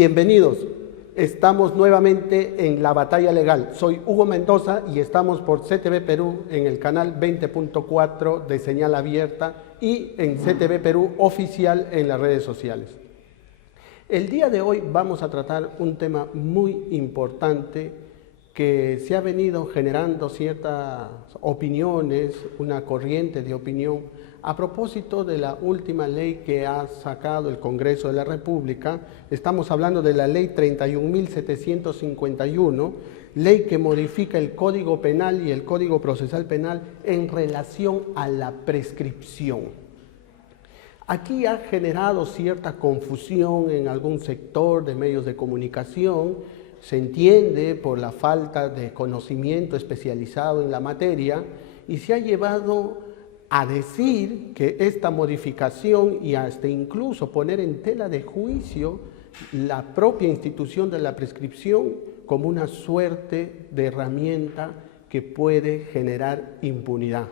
Bienvenidos. Estamos nuevamente en la batalla legal. Soy Hugo Mendoza y estamos por CTV Perú en el canal 20.4 de señal abierta y en CTV Perú oficial en las redes sociales. El día de hoy vamos a tratar un tema muy importante que se ha venido generando ciertas opiniones, una corriente de opinión a propósito de la última ley que ha sacado el Congreso de la República. Estamos hablando de la ley 31.751, ley que modifica el Código Penal y el Código Procesal Penal en relación a la prescripción. Aquí ha generado cierta confusión en algún sector de medios de comunicación. Se entiende por la falta de conocimiento especializado en la materia y se ha llevado a decir que esta modificación y hasta incluso poner en tela de juicio la propia institución de la prescripción como una suerte de herramienta que puede generar impunidad.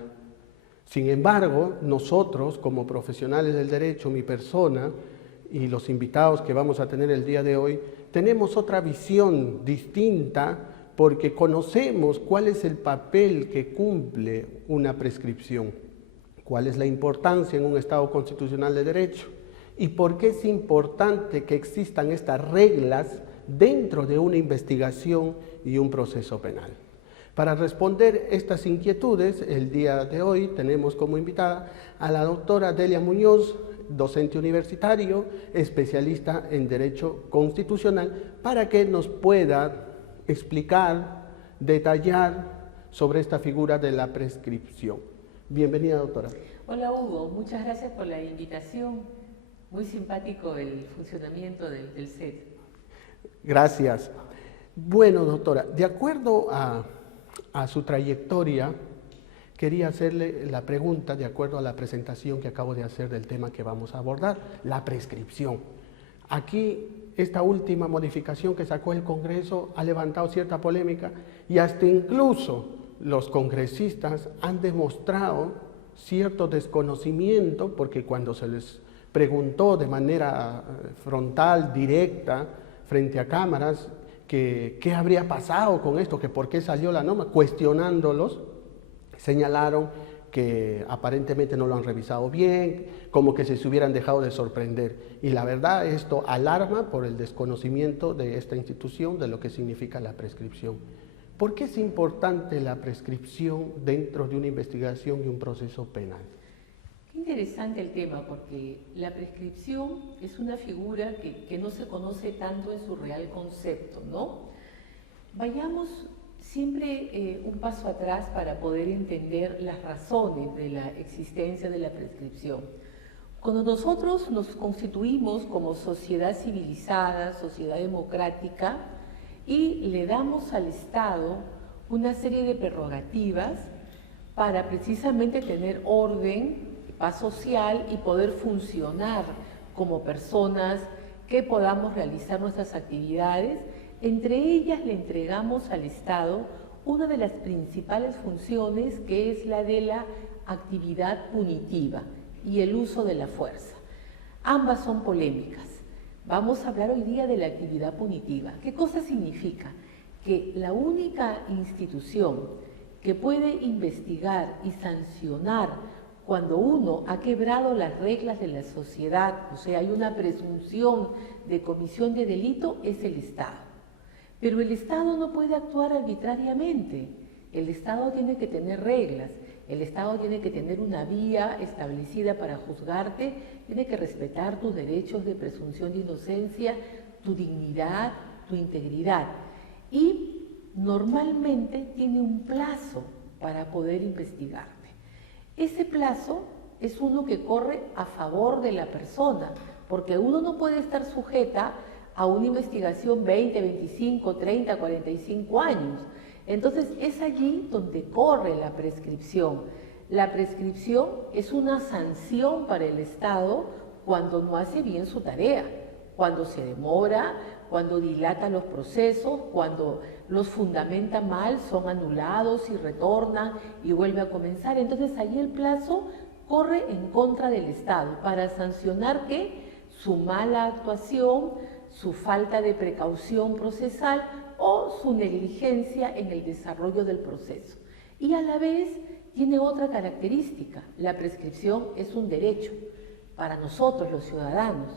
Sin embargo, nosotros como profesionales del derecho, mi persona y los invitados que vamos a tener el día de hoy, tenemos otra visión distinta porque conocemos cuál es el papel que cumple una prescripción, cuál es la importancia en un Estado constitucional de derecho y por qué es importante que existan estas reglas dentro de una investigación y un proceso penal. Para responder estas inquietudes, el día de hoy tenemos como invitada a la doctora Delia Muñoz, docente universitario, especialista en Derecho Constitucional, para que nos pueda explicar, detallar sobre esta figura de la prescripción. Bienvenida, doctora. Hola, Hugo. Muchas gracias por la invitación. Muy simpático el funcionamiento del set. Gracias. Bueno, doctora, de acuerdo a su trayectoria, quería hacerle la pregunta de acuerdo a la presentación que acabo de hacer del tema que vamos a abordar, la prescripción. Aquí, esta última modificación que sacó el Congreso ha levantado cierta polémica y hasta incluso los congresistas han demostrado cierto desconocimiento porque cuando se les preguntó de manera frontal, directa, frente a cámaras, que qué habría pasado con esto, que por qué salió la norma, cuestionándolos, señalaron que aparentemente no lo han revisado bien, como que se hubieran dejado de sorprender. Y la verdad, esto alarma por el desconocimiento de esta institución de lo que significa la prescripción. ¿Por qué es importante la prescripción dentro de una investigación y un proceso penal? Qué interesante el tema, porque la prescripción es una figura que no se conoce tanto en su real concepto, ¿no? Vayamos siempre un paso atrás para poder entender las razones de la existencia de la prescripción. Cuando nosotros nos constituimos como sociedad civilizada, sociedad democrática, y le damos al Estado una serie de prerrogativas para precisamente tener orden, paz social y poder funcionar como personas que podamos realizar nuestras actividades. Entre ellas le entregamos al Estado una de las principales funciones, que es la de la actividad punitiva y el uso de la fuerza. Ambas son polémicas. Vamos a hablar hoy día de la actividad punitiva. ¿Qué cosa significa? Que la única institución que puede investigar y sancionar cuando uno ha quebrado las reglas de la sociedad, o sea, hay una presunción de comisión de delito, es el Estado. Pero el Estado no puede actuar arbitrariamente. El Estado tiene que tener reglas. El Estado tiene que tener una vía establecida para juzgarte, tiene que respetar tus derechos de presunción de inocencia, tu dignidad, tu integridad. Y normalmente tiene un plazo para poder investigarte. Ese plazo es uno que corre a favor de la persona, porque uno no puede estar sujeta a una investigación 20, 25, 30, 45 años. Entonces es allí donde corre la prescripción. La prescripción es una sanción para el Estado cuando no hace bien su tarea, cuando se demora, cuando dilata los procesos, cuando los fundamenta mal, son anulados y retornan y vuelve a comenzar. Entonces allí el plazo corre en contra del Estado para sancionar que su mala actuación, su falta de precaución procesal o su negligencia en el desarrollo del proceso. Y a la vez tiene otra característica: la prescripción es un derecho para nosotros los ciudadanos,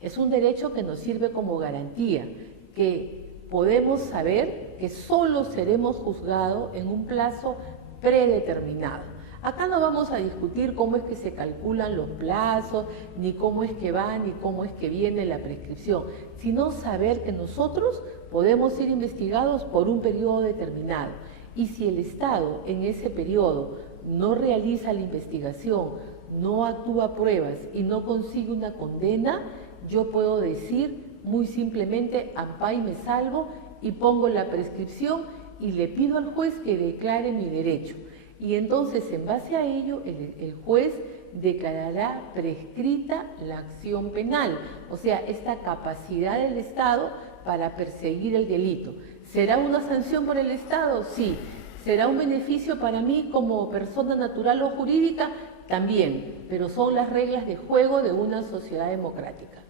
es un derecho que nos sirve como garantía, que podemos saber que solo seremos juzgados en un plazo predeterminado. Acá no vamos a discutir cómo es que se calculan los plazos, ni cómo es que va, ni cómo es que viene la prescripción, sino saber que nosotros podemos ser investigados por un periodo determinado. Y si el Estado en ese periodo no realiza la investigación, no actúa pruebas y no consigue una condena, yo puedo decir muy simplemente: ampay, me salvo, y pongo la prescripción y le pido al juez que declare mi derecho. Y entonces, en base a ello, el juez declarará prescrita la acción penal, o sea, esta capacidad del Estado para perseguir el delito. ¿Será una sanción por el Estado? Sí. ¿Será un beneficio para mí como persona natural o jurídica? También, pero son las reglas de juego de una sociedad democrática.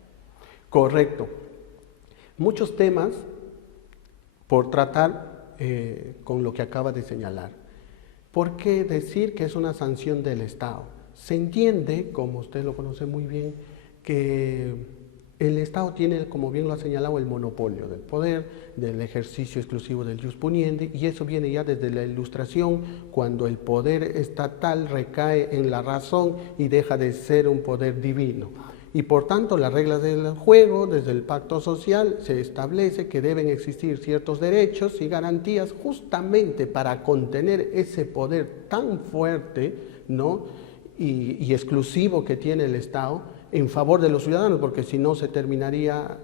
Correcto. Muchos temas por tratar con lo que acaba de señalar. ¿Por qué decir que es una sanción del Estado? Se entiende, como usted lo conoce muy bien, que el Estado tiene, como bien lo ha señalado, el monopolio del poder, del ejercicio exclusivo del jus puniendi, y eso viene ya desde la Ilustración, cuando el poder estatal recae en la razón y deja de ser un poder divino. Y por tanto, las reglas del juego, desde el pacto social, se establece que deben existir ciertos derechos y garantías justamente para contener ese poder tan fuerte, ¿no?, y exclusivo que tiene el Estado en favor de los ciudadanos, porque si no se terminaría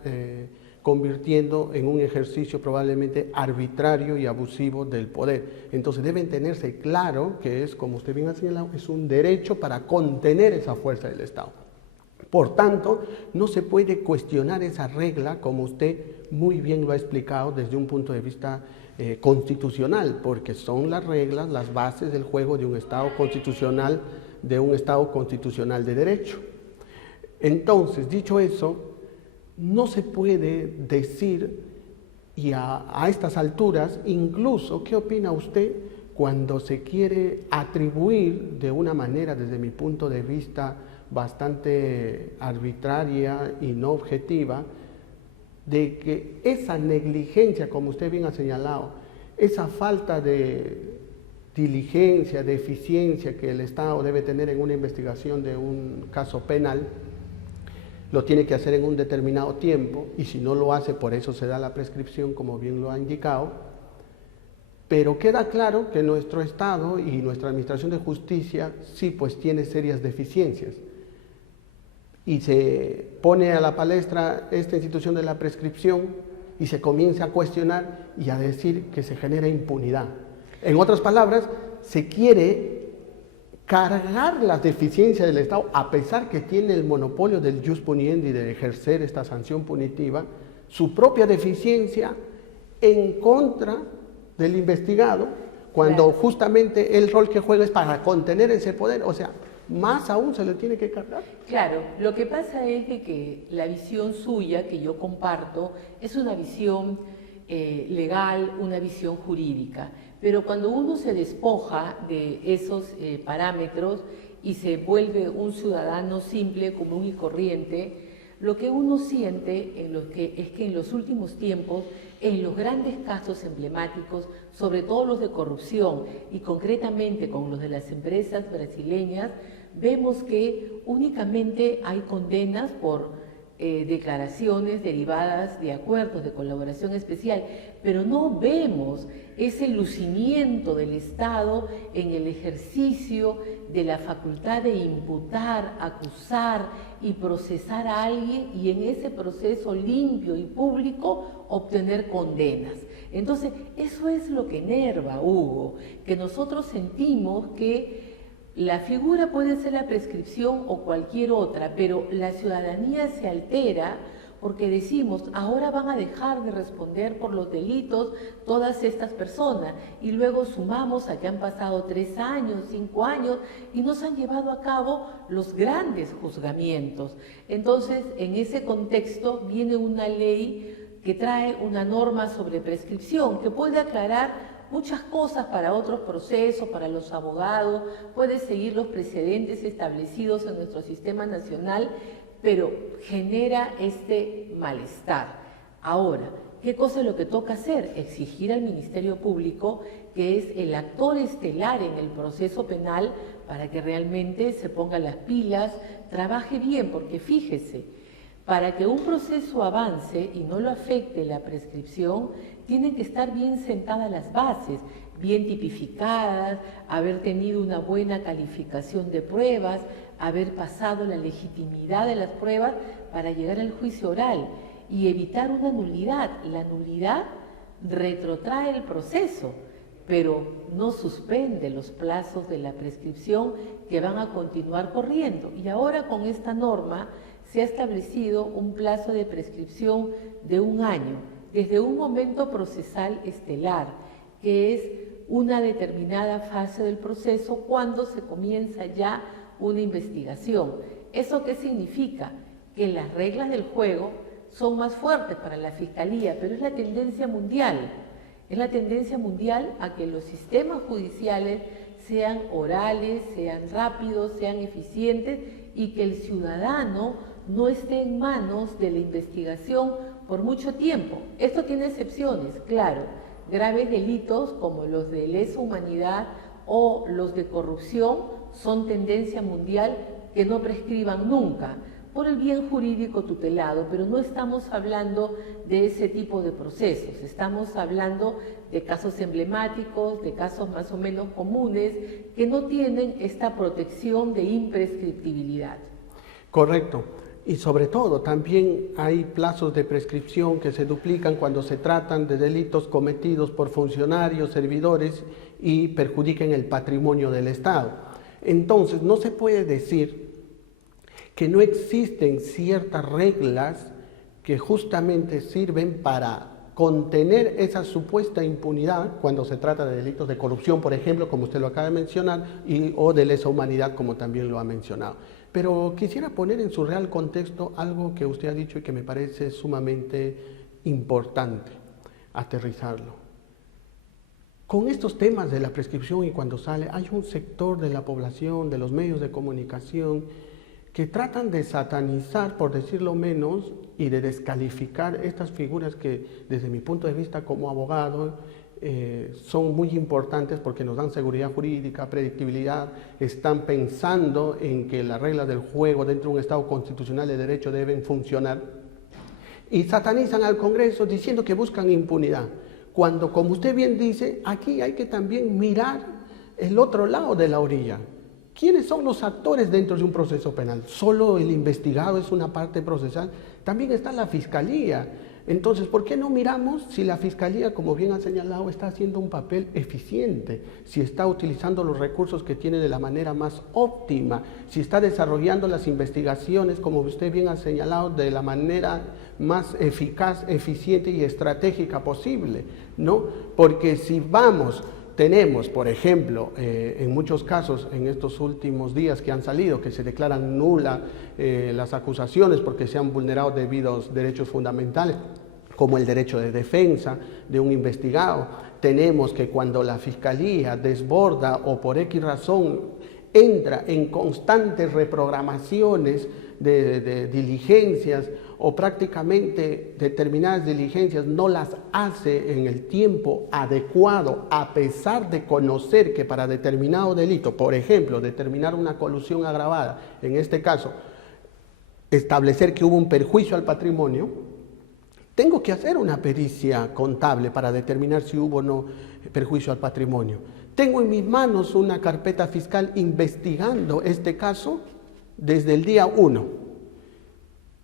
convirtiendo en un ejercicio probablemente arbitrario y abusivo del poder. Entonces deben tenerse claro que es, como usted bien ha señalado, es un derecho para contener esa fuerza del Estado. Por tanto, no se puede cuestionar esa regla, como usted muy bien lo ha explicado, desde un punto de vista constitucional, porque son las reglas, las bases del juego de un Estado constitucional, de derecho. Entonces, dicho eso, no se puede decir, y a estas alturas, incluso, ¿qué opina usted cuando se quiere atribuir de una manera, desde mi punto de vista, bastante arbitraria y no objetiva, de que esa negligencia, como usted bien ha señalado, esa falta de diligencia, de eficiencia que el Estado debe tener en una investigación de un caso penal, lo tiene que hacer en un determinado tiempo, y si no lo hace, por eso se da la prescripción, como bien lo ha indicado? Pero queda claro que nuestro Estado y nuestra Administración de Justicia sí, pues tiene serias deficiencias. Y se pone a la palestra esta institución de la prescripción y se comienza a cuestionar y a decir que se genera impunidad. En otras palabras, se quiere cargar las deficiencias del Estado, a pesar que tiene el monopolio del jus puniendi de ejercer esta sanción punitiva, su propia deficiencia en contra del investigado, cuando justamente el rol que juega es para contener ese poder. O sea, más aún se le tiene que cargar. Claro, lo que pasa es de que la visión suya, que yo comparto, es una visión legal, una visión jurídica, pero cuando uno se despoja de esos parámetros y se vuelve un ciudadano simple, común y corriente, lo que uno siente es que en los últimos tiempos, en los grandes casos emblemáticos, sobre todo los de corrupción y concretamente con los de las empresas brasileñas, vemos que únicamente hay condenas por declaraciones derivadas de acuerdos de colaboración especial, pero no vemos ese lucimiento del Estado en el ejercicio de la facultad de imputar, acusar y procesar a alguien, y en ese proceso limpio y público obtener condenas. Entonces, eso es lo que enerva, Hugo, que nosotros sentimos que la figura puede ser la prescripción o cualquier otra, pero la ciudadanía se altera porque decimos, ahora van a dejar de responder por los delitos todas estas personas, y luego sumamos a que han pasado 3 años, 5 años, y no se han llevado a cabo los grandes juzgamientos. Entonces, en ese contexto viene una ley que trae una norma sobre prescripción, que puede aclarar muchas cosas para otros procesos, para los abogados, puede seguir los precedentes establecidos en nuestro sistema nacional, pero genera este malestar. Ahora, ¿qué cosa es lo que toca hacer? Exigir al Ministerio Público, que es el actor estelar en el proceso penal, para que realmente se ponga las pilas, trabaje bien, porque fíjese, para que un proceso avance y no lo afecte la prescripción, tienen que estar bien sentadas las bases, bien tipificadas, haber tenido una buena calificación de pruebas, haber pasado la legitimidad de las pruebas para llegar al juicio oral y evitar una nulidad. La nulidad retrotrae el proceso, pero no suspende los plazos de la prescripción que van a continuar corriendo. Y ahora con esta norma se ha establecido un plazo de prescripción de 1 año, desde un momento procesal estelar, que es una determinada fase del proceso cuando se comienza ya una investigación. ¿Eso qué significa? Que las reglas del juego son más fuertes para la Fiscalía, pero es la tendencia mundial. Es la tendencia mundial a que los sistemas judiciales sean orales, sean rápidos, sean eficientes y que el ciudadano no esté en manos de la investigación por mucho tiempo. Esto tiene excepciones, claro. Graves delitos como los de lesa humanidad o los de corrupción son tendencia mundial que no prescriban nunca por el bien jurídico tutelado, pero no estamos hablando de ese tipo de procesos, estamos hablando de casos emblemáticos, de casos más o menos comunes que no tienen esta protección de imprescriptibilidad. Correcto. Y sobre todo, también hay plazos de prescripción que se duplican cuando se tratan de delitos cometidos por funcionarios, servidores y perjudiquen el patrimonio del Estado. Entonces, no se puede decir que no existen ciertas reglas que justamente sirven para contener esa supuesta impunidad cuando se trata de delitos de corrupción, por ejemplo, como usted lo acaba de mencionar, o de lesa humanidad, como también lo ha mencionado. Pero quisiera poner en su real contexto algo que usted ha dicho y que me parece sumamente importante aterrizarlo. Con estos temas de la prescripción y cuando sale, hay un sector de la población, de los medios de comunicación, que tratan de satanizar, por decirlo menos, y de descalificar estas figuras que, desde mi punto de vista como abogado, son muy importantes porque nos dan seguridad jurídica, predictibilidad, están pensando en que las reglas del juego dentro de un Estado constitucional de derecho deben funcionar y satanizan al Congreso diciendo que buscan impunidad, cuando, como usted bien dice, aquí hay que también mirar el otro lado de la orilla. ¿Quiénes son los actores dentro de un proceso penal? ¿Solo el investigado es una parte procesal? También está la Fiscalía. Entonces, ¿por qué no miramos si la Fiscalía, como bien ha señalado, está haciendo un papel eficiente? Si está utilizando los recursos que tiene de la manera más óptima, si está desarrollando las investigaciones, como usted bien ha señalado, de la manera más eficaz, eficiente y estratégica posible, ¿no? Porque si tenemos, por ejemplo, en muchos casos, en estos últimos días que han salido, que se declaran nulas las acusaciones porque se han vulnerado debidos derechos fundamentales, como el derecho de defensa de un investigado. Tenemos que cuando la Fiscalía desborda o por X razón entra en constantes reprogramaciones de diligencias o prácticamente determinadas diligencias no las hace en el tiempo adecuado, a pesar de conocer que para determinado delito, por ejemplo, determinar una colusión agravada, en este caso, establecer que hubo un perjuicio al patrimonio, tengo que hacer una pericia contable para determinar si hubo o no perjuicio al patrimonio. Tengo en mis manos una carpeta fiscal investigando este caso desde el día 1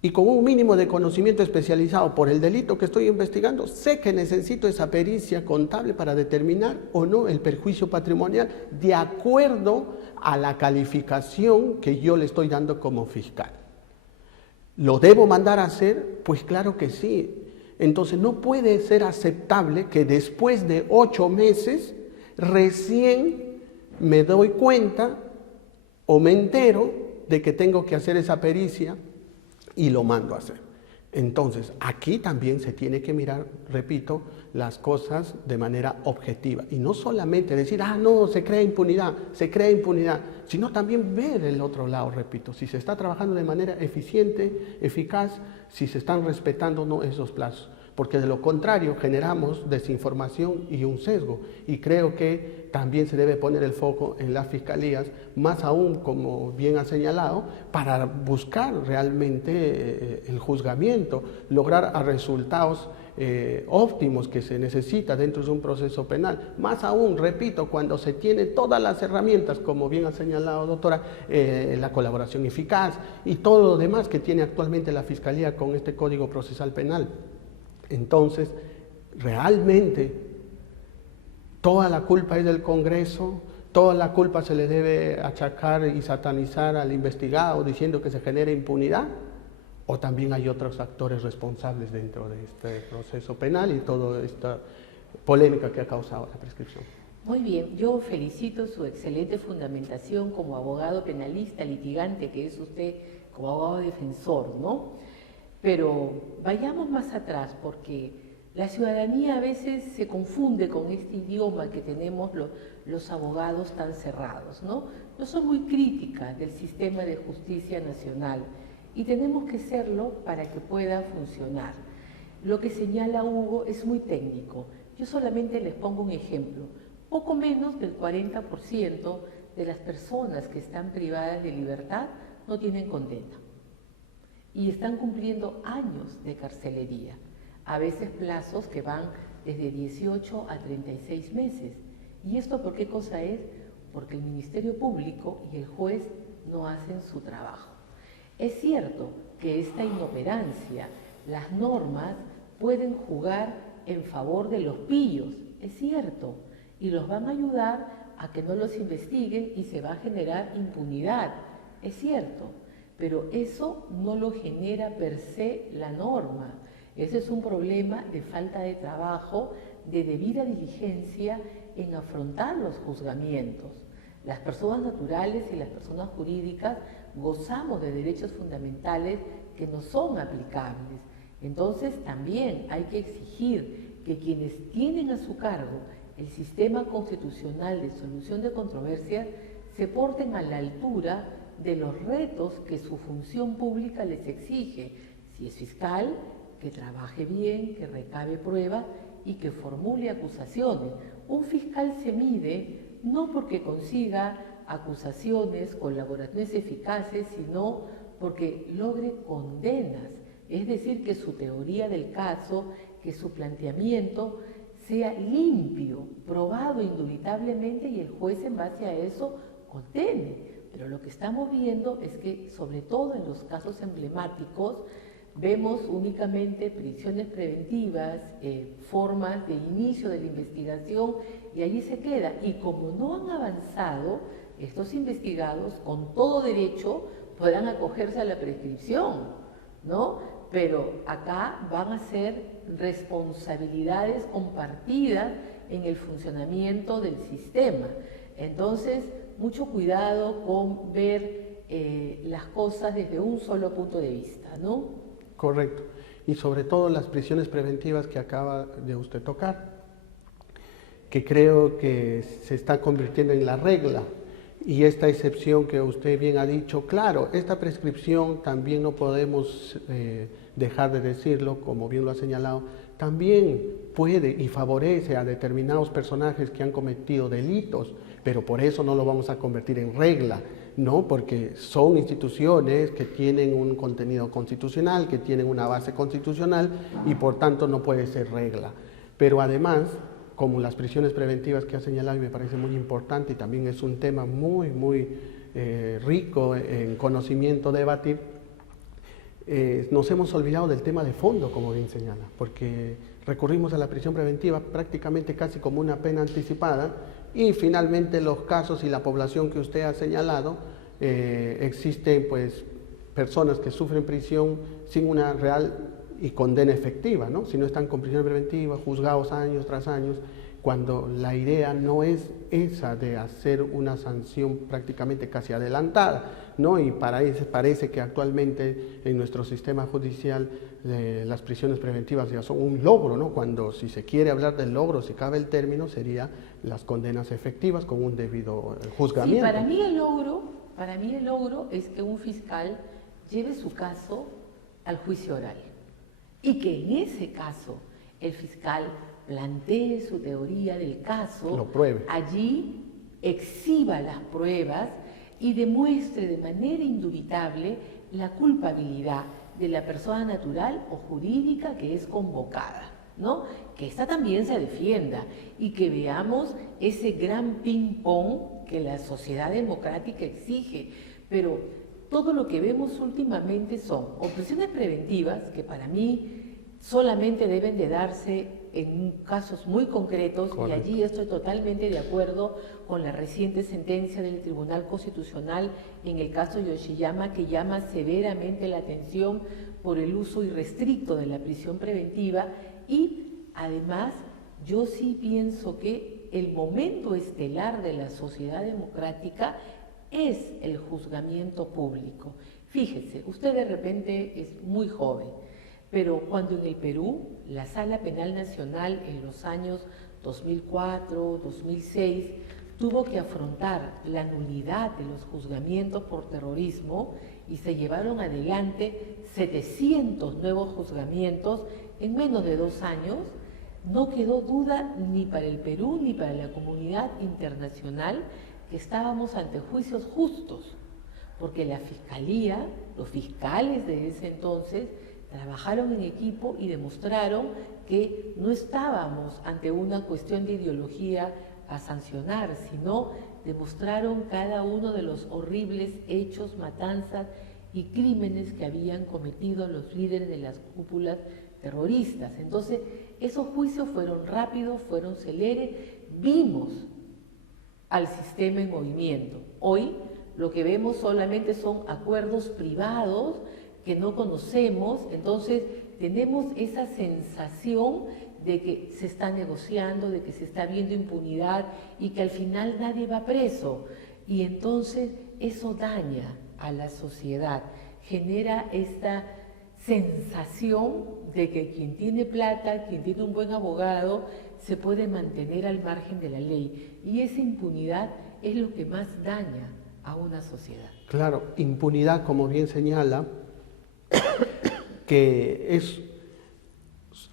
y con un mínimo de conocimiento especializado por el delito que estoy investigando, sé que necesito esa pericia contable para determinar o no el perjuicio patrimonial de acuerdo a la calificación que yo le estoy dando como fiscal. ¿Lo debo mandar a hacer? Pues claro que sí. Entonces no puede ser aceptable que después de 8 meses recién me doy cuenta o me entero de que tengo que hacer esa pericia y lo mando a hacer. Entonces, aquí también se tiene que mirar, repito, las cosas de manera objetiva. Y no solamente decir, no, se crea impunidad, sino también ver el otro lado, repito, si se está trabajando de manera eficiente, eficaz, si se están respetando o no esos plazos. Porque de lo contrario generamos desinformación y un sesgo. Y creo que también se debe poner el foco en las fiscalías, más aún, como bien ha señalado, para buscar realmente el juzgamiento, lograr a resultados óptimos que se necesita dentro de un proceso penal. Más aún, repito, cuando se tiene todas las herramientas, como bien ha señalado doctora, la colaboración eficaz y todo lo demás que tiene actualmente la Fiscalía con este Código Procesal Penal. Entonces, realmente, toda la culpa es del Congreso, toda la culpa se le debe achacar y satanizar al investigado diciendo que se genera impunidad, o también hay otros actores responsables dentro de este proceso penal y toda esta polémica que ha causado la prescripción. Muy bien, yo felicito su excelente fundamentación como abogado penalista, litigante que es usted, como abogado defensor, ¿no? Pero vayamos más atrás, porque la ciudadanía a veces se confunde con este idioma que tenemos los abogados tan cerrados, ¿no? Yo soy muy crítica del sistema de justicia nacional y tenemos que serlo para que pueda funcionar. Lo que señala Hugo es muy técnico. Yo solamente les pongo un ejemplo. Poco menos del 40% de las personas que están privadas de libertad no tienen condena. Y están cumpliendo años de carcelería, a veces plazos que van desde 18 a 36 meses. ¿Y esto por qué cosa es? Porque el Ministerio Público y el juez no hacen su trabajo. Es cierto que esta inoperancia, las normas pueden jugar en favor de los pillos, es cierto, y los van a ayudar a que no los investiguen y se va a generar impunidad, es cierto. Pero eso no lo genera per se la norma. Ese es un problema de falta de trabajo, de debida diligencia en afrontar los juzgamientos. Las personas naturales y las personas jurídicas gozamos de derechos fundamentales que no son aplicables. Entonces también hay que exigir que quienes tienen a su cargo el sistema constitucional de solución de controversias se porten a la altura de los retos que su función pública les exige. Si es fiscal, que trabaje bien, que recabe pruebas y que formule acusaciones. Un fiscal se mide no porque consiga acusaciones, colaboraciones eficaces, sino porque logre condenas. Es decir, que su teoría del caso, que su planteamiento sea limpio, probado indubitablemente y el juez en base a eso condene. Pero lo que estamos viendo es que, sobre todo en los casos emblemáticos, vemos únicamente prisiones preventivas, formas de inicio de la investigación, y allí se queda. Y como no han avanzado, estos investigados, con todo derecho, podrán acogerse a la prescripción, ¿no? Pero acá van a ser responsabilidades compartidas en el funcionamiento del sistema. Entonces, mucho cuidado con ver las cosas desde un solo punto de vista, ¿no? Correcto. Y sobre todo las prisiones preventivas que acaba de usted tocar, que creo que se está convirtiendo en la regla. Y esta excepción que usted bien ha dicho, claro, esta prescripción también no podemos dejar de decirlo, como bien lo ha señalado, también puede y favorece a determinados personajes que han cometido delitos, pero por eso no lo vamos a convertir en regla, ¿no? Porque son instituciones que tienen un contenido constitucional, que tienen una base constitucional y por tanto no puede ser regla. Pero además, como las prisiones preventivas que ha señalado, y me parece muy importante y también es un tema muy rico en conocimiento de debatir, nos hemos olvidado del tema de fondo, como bien señala, porque recurrimos a la prisión preventiva prácticamente casi como una pena anticipada y finalmente los casos y la población que usted ha señalado existen pues personas que sufren prisión sin una real y condena efectiva, ¿no? Si no están con prisión preventiva, juzgados años tras años, cuando la idea no es esa de hacer una sanción prácticamente casi adelantada, ¿no? Y parece que actualmente en nuestro sistema judicial las prisiones preventivas ya son un logro, ¿no? Cuando si se quiere hablar del logro, si cabe el término, sería las condenas efectivas con un debido juzgamiento. Sí, para mí el logro es que un fiscal lleve su caso al juicio oral y que en ese caso el fiscal plantee su teoría del caso, lo pruebe, allí exhiba las pruebas y demuestre de manera indubitable la culpabilidad de la persona natural o jurídica que es convocada, ¿no? Que ésta también se defienda y que veamos ese gran ping-pong que la sociedad democrática exige, pero todo lo que vemos últimamente son o prisiones preventivas, que para mí solamente deben de darse en casos muy concretos. Correcto. Y allí estoy totalmente de acuerdo con la reciente sentencia del Tribunal Constitucional en el caso Yoshiyama, que llama severamente la atención por el uso irrestricto de la prisión preventiva. Y además yo sí pienso que el momento estelar de la sociedad democrática es el juzgamiento público. Fíjese, usted de repente es muy joven, pero cuando en el Perú la Sala Penal Nacional en los años 2004, 2006 tuvo que afrontar la nulidad de los juzgamientos por terrorismo y se llevaron adelante 700 nuevos juzgamientos en menos de 2 años, no quedó duda ni para el Perú ni para la comunidad internacional que estábamos ante juicios justos, porque la Fiscalía, los fiscales de ese entonces, trabajaron en equipo y demostraron que no estábamos ante una cuestión de ideología a sancionar, sino demostraron cada uno de los horribles hechos, matanzas y crímenes que habían cometido los líderes de las cúpulas terroristas. Entonces, esos juicios fueron rápidos, fueron celeres, vimos al sistema en movimiento. Hoy lo que vemos solamente son acuerdos privados que no conocemos, entonces tenemos esa sensación de que se está negociando, de que se está viendo impunidad y que al final nadie va preso. Y entonces eso daña a la sociedad, genera esta sensación de que quien tiene plata, quien tiene un buen abogado, se puede mantener al margen de la ley. Y esa impunidad es lo que más daña a una sociedad. Claro, impunidad, como bien señala, que es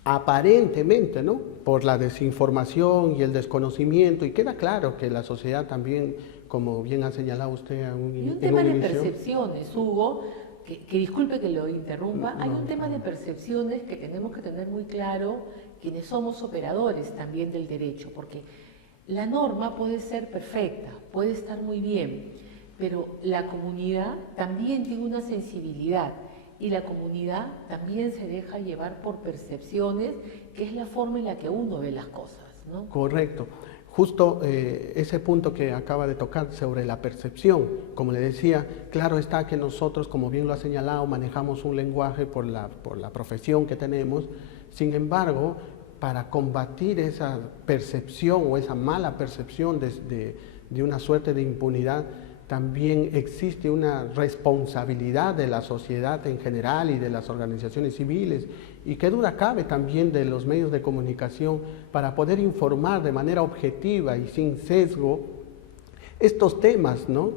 aparentemente, ¿no?, por la desinformación y el desconocimiento, y queda claro que la sociedad también, como bien ha señalado usted en un tema de percepciones, Hugo, que disculpe que lo interrumpa, hay un tema de percepciones que tenemos que tener muy claro quienes somos operadores también del derecho, porque la norma puede ser perfecta, puede estar muy bien, pero la comunidad también tiene una sensibilidad y la comunidad también se deja llevar por percepciones, que es la forma en la que uno ve las cosas, ¿no? Correcto. Justo ese punto que acaba de tocar sobre la percepción, como le decía, claro está que nosotros, como bien lo ha señalado, manejamos un lenguaje por la profesión que tenemos. Sin embargo, para combatir esa percepción o esa mala percepción de una suerte de impunidad, también existe una responsabilidad de la sociedad en general y de las organizaciones civiles, y qué duda cabe también de los medios de comunicación para poder informar de manera objetiva y sin sesgo estos temas, ¿no?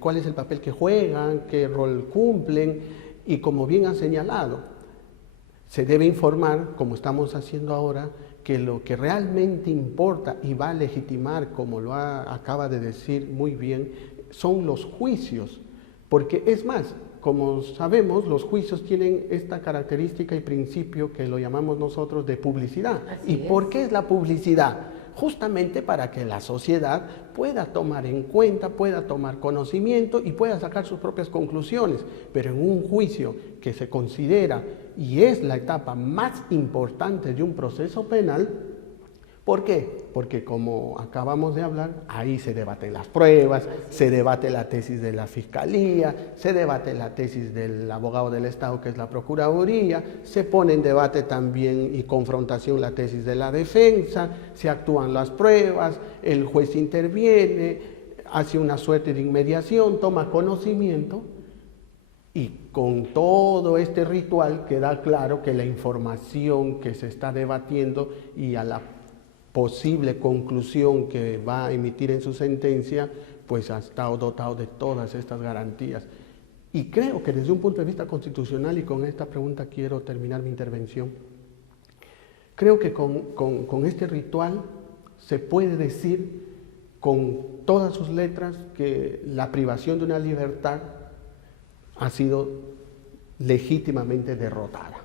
Cuál es el papel que juegan, qué rol cumplen, y como bien han señalado, se debe informar, como estamos haciendo ahora, que lo que realmente importa y va a legitimar, como lo acaba de decir muy bien, son los juicios, porque es más, como sabemos, los juicios tienen esta característica y principio que lo llamamos nosotros de publicidad. Así ¿Y es. por qué es la publicidad? Justamente para que la sociedad pueda tomar en cuenta, pueda tomar conocimiento y pueda sacar sus propias conclusiones. Pero en un juicio que se considera y es la etapa más importante de un proceso penal, ¿por qué? porque como acabamos de hablar, ahí se debaten las pruebas, se debate la tesis de la Fiscalía, se debate la tesis del abogado del Estado, que es la Procuraduría, se pone en debate también y confrontación la tesis de la defensa, se actúan las pruebas, el juez interviene, hace una suerte de inmediación, toma conocimiento, y con todo este ritual queda claro que la información que se está debatiendo y a la posible conclusión que va a emitir en su sentencia, pues ha estado dotado de todas estas garantías. Y creo que desde un punto de vista constitucional, y con esta pregunta quiero terminar mi intervención, creo que con este ritual se puede decir con todas sus letras que la privación de una libertad ha sido legítimamente derrotada.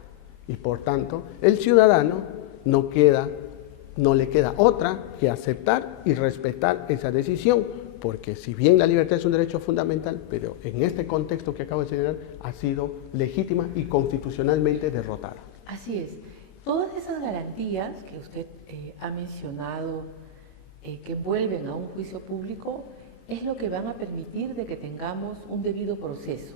Y por tanto, el ciudadano no le queda otra que aceptar y respetar esa decisión, porque si bien la libertad es un derecho fundamental, pero en este contexto que acabo de señalar, ha sido legítima y constitucionalmente derrotada. Así es. Todas esas garantías que usted ha mencionado, que vuelven a un juicio público, es lo que van a permitir de que tengamos un debido proceso,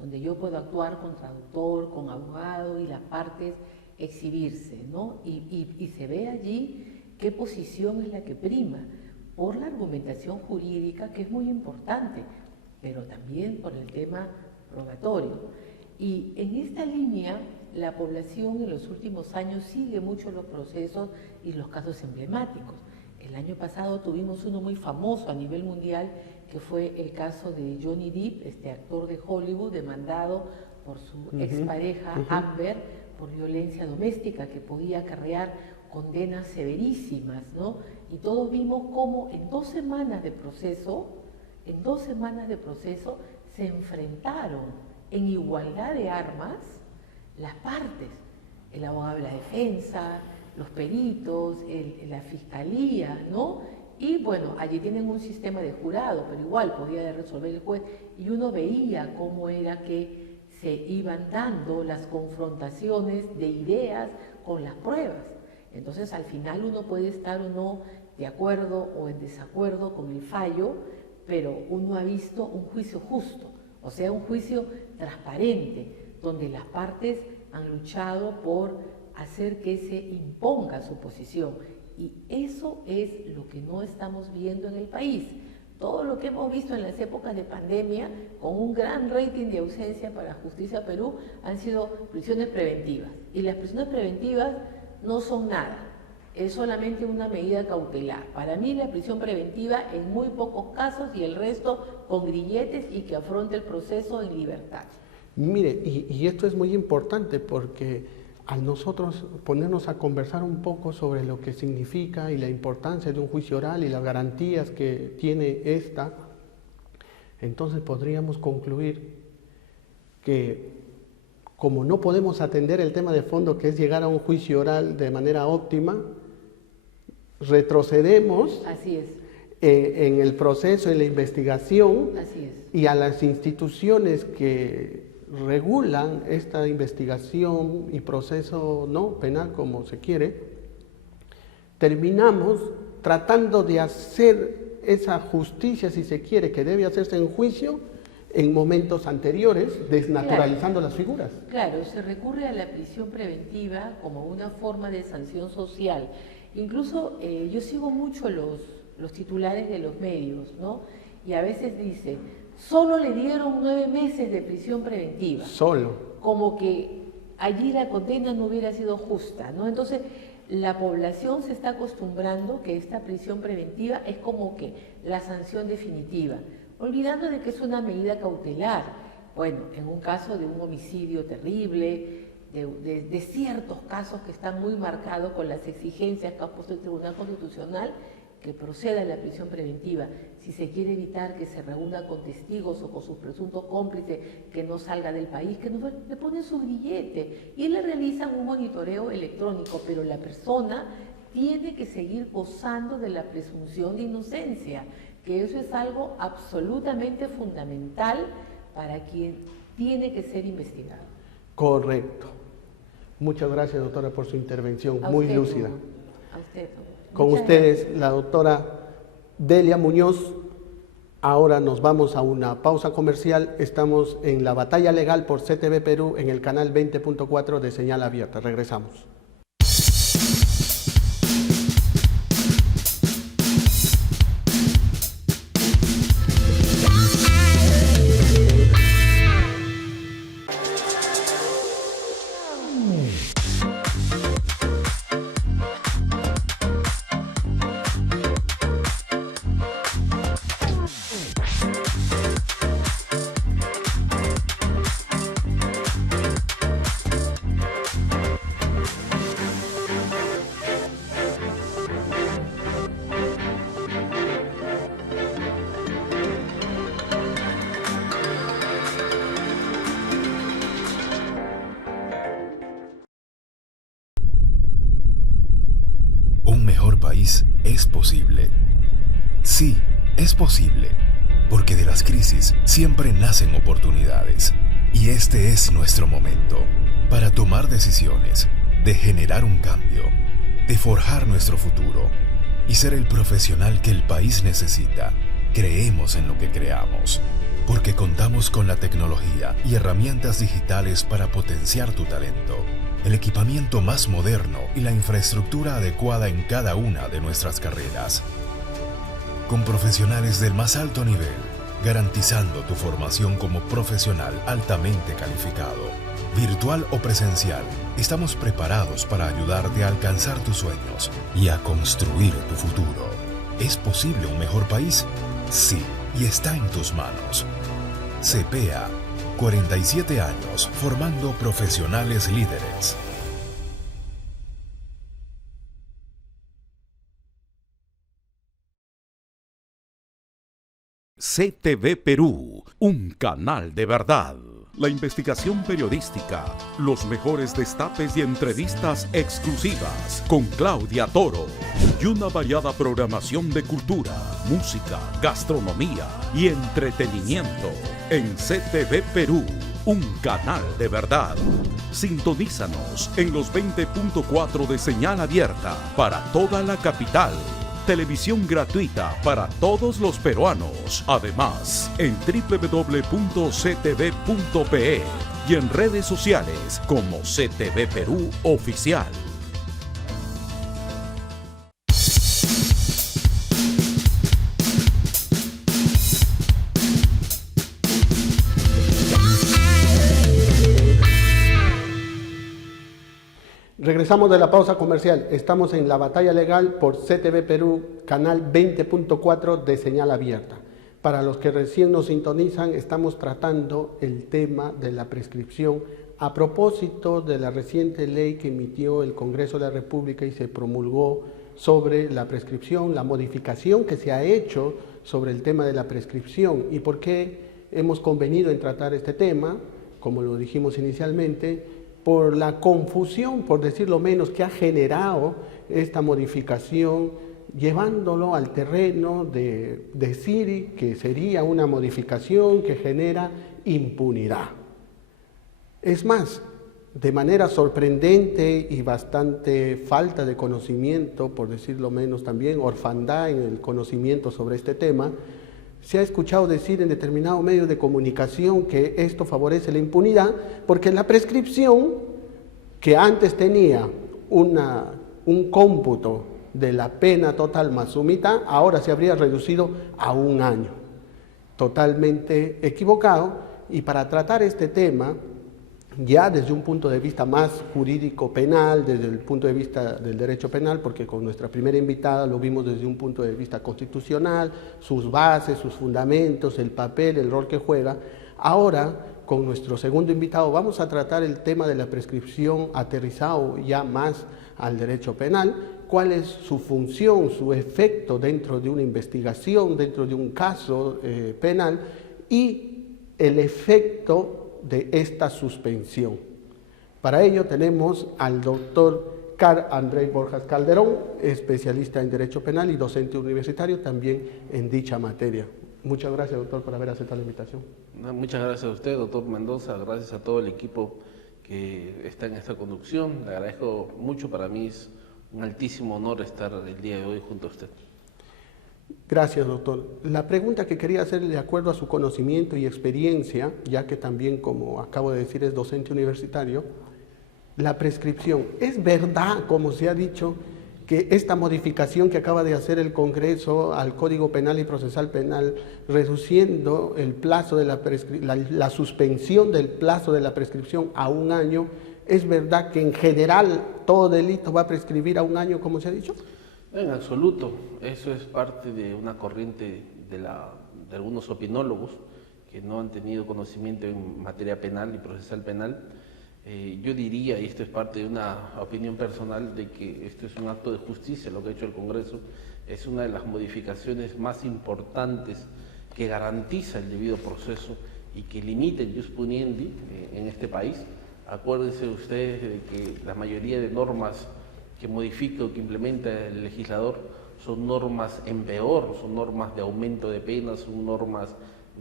donde yo puedo actuar con traductor, con abogado y las partes exhibirse, ¿no? Y se ve allí qué posición es la que prima, por la argumentación jurídica, que es muy importante, pero también por el tema probatorio. Y en esta línea, la población en los últimos años sigue mucho los procesos y los casos emblemáticos. El año pasado tuvimos uno muy famoso a nivel mundial, que fue el caso de Johnny Depp, este actor de Hollywood, demandado por su expareja Amber por violencia doméstica, que podía acarrear condenas severísimas, ¿no? Y todos vimos cómo en 2 semanas de proceso, se enfrentaron en igualdad de armas las partes, el abogado de la defensa, los peritos, la fiscalía, ¿no? Y bueno, allí tienen un sistema de jurado, pero igual podía resolver el juez, y uno veía cómo era que se iban dando las confrontaciones de ideas con las pruebas. Entonces, al final uno puede estar o no de acuerdo o en desacuerdo con el fallo, pero uno ha visto un juicio justo, o sea, un juicio transparente, donde las partes han luchado por hacer que se imponga su posición. Y eso es lo que no estamos viendo en el país. Todo lo que hemos visto en las épocas de pandemia, con un gran rating de ausencia para Justicia Perú, han sido prisiones preventivas. Y las prisiones preventivas no son nada, es solamente una medida cautelar. Para mí la prisión preventiva en muy pocos casos y el resto con grilletes y que afronte el proceso en libertad. Mire, y esto es muy importante porque al nosotros ponernos a conversar un poco sobre lo que significa y la importancia de un juicio oral y las garantías que tiene esta, entonces podríamos concluir que como no podemos atender el tema de fondo, que es llegar a un juicio oral de manera óptima, retrocedemos Así es. En el proceso, en la investigación. Así es. Y a las instituciones que regulan esta investigación y proceso no penal, como se quiere, terminamos tratando de hacer esa justicia, si se quiere, que debe hacerse en juicio en momentos anteriores, desnaturalizando las figuras. Claro, se recurre a la prisión preventiva como una forma de sanción social. Incluso yo sigo mucho los titulares de los medios, ¿no? Y a veces dice, solo le dieron 9 meses de prisión preventiva. Solo. Como que allí la condena no hubiera sido justa, ¿no? Entonces, la población se está acostumbrando que esta prisión preventiva es como que la sanción definitiva, olvidando de que es una medida cautelar. Bueno, en un caso de un homicidio terrible, de ciertos casos que están muy marcados con las exigencias que ha puesto el Tribunal Constitucional, que proceda la prisión preventiva. Si se quiere evitar que se reúna con testigos o con sus presuntos cómplices, que no salga del país, que no, le ponen su grillete y le realizan un monitoreo electrónico, pero la persona tiene que seguir gozando de la presunción de inocencia, que eso es algo absolutamente fundamental para quien tiene que ser investigado. Correcto. Muchas gracias, doctora, por su intervención, muy lúcida. A usted, doctor. Con Muchas ustedes, la doctora Delia Muñoz. Ahora nos vamos a una pausa comercial. Estamos en la batalla legal por CTV Perú en el canal 20.4 de Señal Abierta. Regresamos. Un mejor país es posible. Sí, es posible, porque de las crisis siempre nacen oportunidades. Y este es nuestro momento para tomar decisiones, de generar un cambio, de forjar nuestro futuro y ser el profesional que el país necesita. Creemos en lo que creamos, porque contamos con la tecnología y herramientas digitales para potenciar tu talento, el equipamiento más moderno y la infraestructura adecuada en cada una de nuestras carreras. Con profesionales del más alto nivel, garantizando tu formación como profesional altamente calificado. Virtual o presencial, estamos preparados para ayudarte a alcanzar tus sueños y a construir tu futuro. ¿Es posible un mejor país? Sí, y está en tus manos. CPEA, 47 años formando profesionales líderes. CTV Perú, un canal de verdad. La investigación periodística, los mejores destapes y entrevistas exclusivas con Claudia Toro y una variada programación de cultura, música, gastronomía y entretenimiento en CTV Perú, un canal de verdad. Sintonízanos en los 20.4 de señal abierta para toda la capital. Televisión gratuita para todos los peruanos. Además, en www.ctv.pe y en redes sociales como CTV Perú Oficial. Regresamos de la pausa comercial. Estamos en la batalla legal por CTV Perú, canal 20.4 de señal abierta. Para los que recién nos sintonizan, estamos tratando el tema de la prescripción a propósito de la reciente ley que emitió el Congreso de la República y se promulgó sobre la prescripción, la modificación que se ha hecho sobre el tema de la prescripción y por qué hemos convenido en tratar este tema, como lo dijimos inicialmente, por la confusión, por decirlo menos, que ha generado esta modificación, llevándolo al terreno de decir que sería una modificación que genera impunidad. Es más, de manera sorprendente y bastante falta de conocimiento, por decirlo menos también, orfandad en el conocimiento sobre este tema, se ha escuchado decir en determinados medios de comunicación que esto favorece la impunidad porque la prescripción, que antes tenía un cómputo de la pena total más su mitad, ahora se habría reducido a 1 año. Totalmente equivocado. Y para tratar este tema, ya desde un punto de vista más jurídico penal, desde el punto de vista del derecho penal, porque con nuestra primera invitada lo vimos desde un punto de vista constitucional, sus bases, sus fundamentos, el papel, el rol que juega. Ahora, con nuestro segundo invitado, vamos a tratar el tema de la prescripción aterrizado ya más al derecho penal, cuál es su función, su efecto dentro de una investigación, dentro de un caso penal y el efecto de esta suspensión. Para ello tenemos al doctor Carl Andrés Borjas Calderón, especialista en Derecho Penal y docente universitario también en dicha materia. Muchas gracias, doctor, por haber aceptado la invitación. Muchas gracias a usted, doctor Mendoza, gracias a todo el equipo que está en esta conducción. Le agradezco mucho, para mí es un altísimo honor estar el día de hoy junto a usted. Gracias, doctor. La pregunta que quería hacerle, de acuerdo a su conocimiento y experiencia, ya que también, como acabo de decir, es docente universitario, la prescripción. ¿Es verdad, como se ha dicho, que esta modificación que acaba de hacer el Congreso al Código Penal y Procesal Penal, reduciendo el plazo de la suspensión del plazo de la prescripción a 1 año, es verdad que en general todo delito va a prescribir a 1 año, como se ha dicho? En absoluto, eso es parte de una corriente de algunos opinólogos que no han tenido conocimiento en materia penal y procesal penal. Yo diría, y esto es parte de una opinión personal, de que esto es un acto de justicia, lo que ha hecho el Congreso, es una de las modificaciones más importantes que garantiza el debido proceso y que limita el ius puniendi en este país. Acuérdense ustedes de que la mayoría de normas que modifica o que implementa el legislador son normas en peor, son normas de aumento de penas, son normas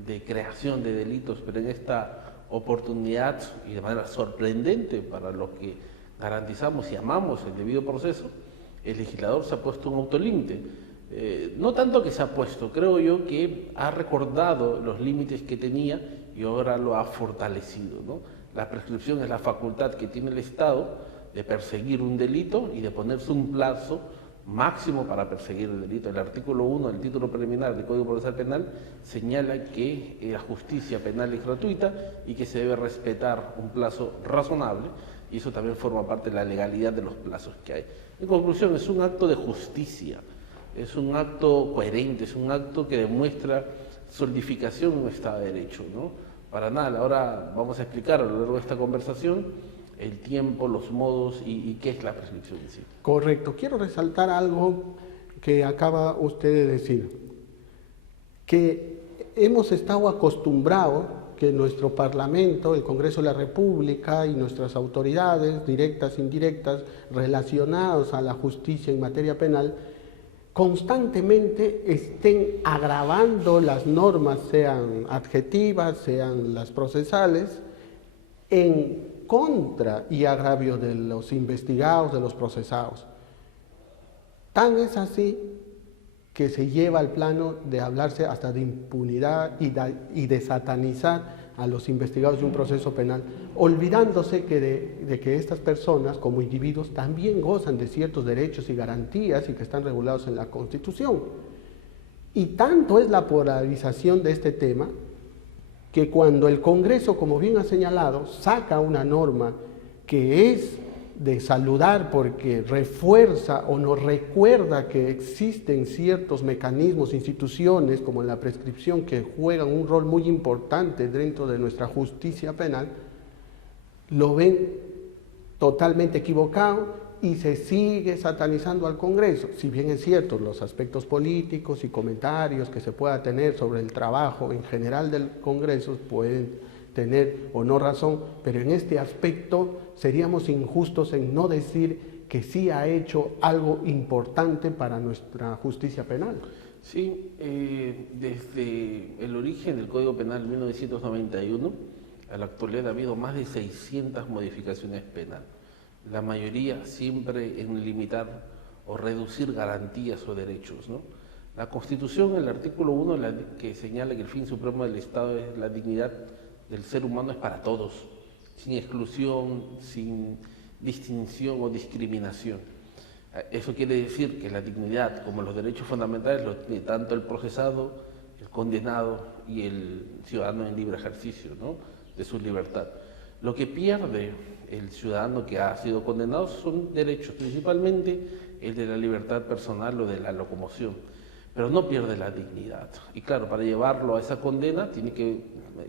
de creación de delitos, pero en esta oportunidad y de manera sorprendente para los que garantizamos y amamos el debido proceso, el legislador se ha puesto un autolímite. No tanto que se ha puesto, creo yo que ha recordado los límites que tenía y ahora lo ha fortalecido, ¿no? La prescripción es la facultad que tiene el Estado de perseguir un delito y de ponerse un plazo máximo para perseguir el delito. El artículo 1 del título preliminar del Código Procesal Penal señala que la justicia penal es gratuita y que se debe respetar un plazo razonable, y eso también forma parte de la legalidad de los plazos que hay. En conclusión, es un acto de justicia, es un acto coherente, es un acto que demuestra solidificación de un Estado de Derecho, ¿no? Para nada, ahora vamos a explicar a lo largo de esta conversación el tiempo, los modos y qué es la prescripción en sí. Correcto. Quiero resaltar algo que acaba usted de decir, que hemos estado acostumbrados que nuestro Parlamento, el Congreso de la República y nuestras autoridades, directas e indirectas, relacionadas a la justicia en materia penal, constantemente estén agravando las normas, sean adjetivas, sean las procesales, en contra y agravio de los investigados, de los procesados. Tan es así que se lleva al plano de hablarse hasta de impunidad y de satanizar a los investigados de un proceso penal, olvidándose de que estas personas como individuos también gozan de ciertos derechos y garantías y que están regulados en la Constitución. Y tanto es la polarización de este tema que cuando el Congreso, como bien ha señalado, saca una norma que es de saludar porque refuerza o nos recuerda que existen ciertos mecanismos, instituciones como la prescripción que juegan un rol muy importante dentro de nuestra justicia penal, lo ven totalmente equivocado y se sigue satanizando al Congreso. Si bien es cierto, los aspectos políticos y comentarios que se pueda tener sobre el trabajo en general del Congreso pueden tener o no razón, pero en este aspecto seríamos injustos en no decir que sí ha hecho algo importante para nuestra justicia penal. Sí, desde el origen del Código Penal 1991 a la actualidad ha habido más de 600 modificaciones penales. La mayoría siempre en limitar o reducir garantías o derechos, ¿no? La Constitución, el artículo 1, que señala que el fin supremo del Estado es la dignidad del ser humano, es para todos, sin exclusión, sin distinción o discriminación. Eso quiere decir que la dignidad, como los derechos fundamentales, los tiene tanto el procesado, el condenado y el ciudadano en libre ejercicio, ¿no?, de su libertad. Lo que pierde el ciudadano que ha sido condenado son derechos, principalmente el de la libertad personal o de la locomoción, pero no pierde la dignidad. Y claro, para llevarlo a esa condena tiene que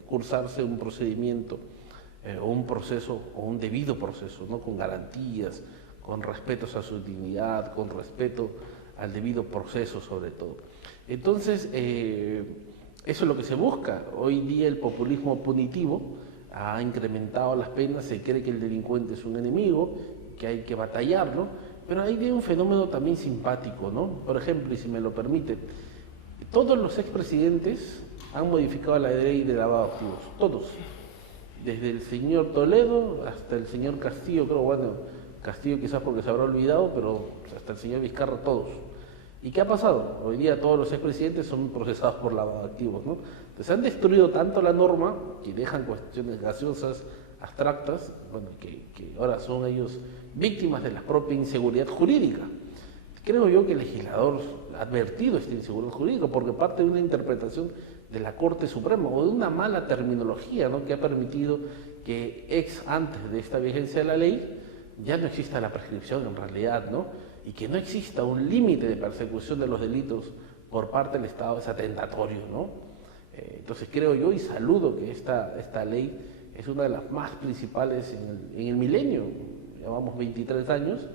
cursarse un procedimiento o un proceso o un debido proceso, ¿no?, con garantías, con respetos a su dignidad, con respeto al debido proceso sobre todo. Entonces, eso es lo que se busca. Hoy día el populismo punitivo ha incrementado las penas, se cree que el delincuente es un enemigo, que hay que batallarlo, pero hay un fenómeno también simpático, ¿no? Por ejemplo, y si me lo permite, todos los expresidentes han modificado la ley de lavado de activos, todos, desde el señor Toledo hasta el señor Castillo, creo, bueno, Castillo quizás porque se habrá olvidado, pero hasta el señor Vizcarra todos. ¿Y qué ha pasado? Hoy día todos los expresidentes son procesados por lavado de activos, ¿no? Entonces han destruido tanto la norma que dejan cuestiones gaseosas, abstractas, bueno, que ahora son ellos víctimas de la propia inseguridad jurídica. Creo yo que el legislador ha advertido esta inseguridad jurídica porque parte de una interpretación de la Corte Suprema o de una mala terminología, ¿no?, que ha permitido que antes de esta vigencia de la ley ya no exista la prescripción en realidad, ¿no?, y que no exista un límite de persecución de los delitos por parte del Estado es atentatorio, ¿no? Entonces creo yo y saludo que esta ley es una de las más principales en el milenio, llevamos 23 años,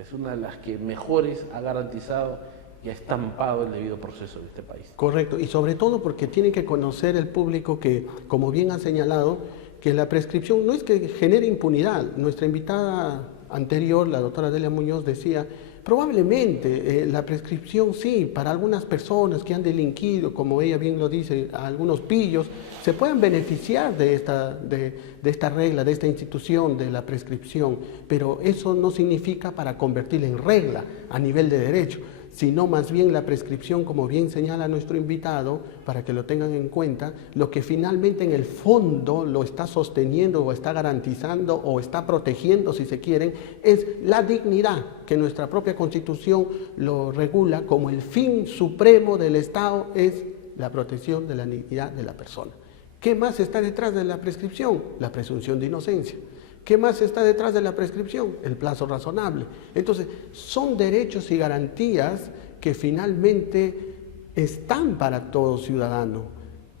es una de las que mejores ha garantizado y ha estampado el debido proceso de este país. Correcto, y sobre todo porque tiene que conocer el público que, como bien ha señalado, que la prescripción no es que genere impunidad. Nuestra invitada anterior, la doctora Delia Muñoz, decía, probablemente la prescripción sí, para algunas personas que han delinquido, como ella bien lo dice, a algunos pillos, se puedan beneficiar de esta regla, de esta institución de la prescripción, pero eso no significa para convertirla en regla a nivel de derecho, sino más bien la prescripción, como bien señala nuestro invitado, para que lo tengan en cuenta, lo que finalmente en el fondo lo está sosteniendo o está garantizando o está protegiendo, si se quieren, es la dignidad, que nuestra propia Constitución lo regula como el fin supremo del Estado, es la protección de la dignidad de la persona. ¿Qué más está detrás de la prescripción? La presunción de inocencia. ¿Qué más está detrás de la prescripción? El plazo razonable. Entonces, son derechos y garantías que finalmente están para todo ciudadano.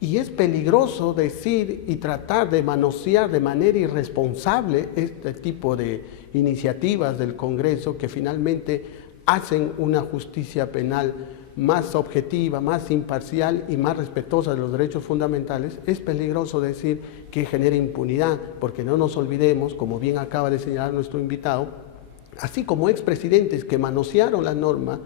Y es peligroso decir y tratar de manosear de manera irresponsable este tipo de iniciativas del Congreso que finalmente hacen una justicia penal más objetiva, más imparcial y más respetuosa de los derechos fundamentales. Es peligroso decir que genera impunidad, porque no nos olvidemos, como bien acaba de señalar nuestro invitado, así como expresidentes que manosearon la norma,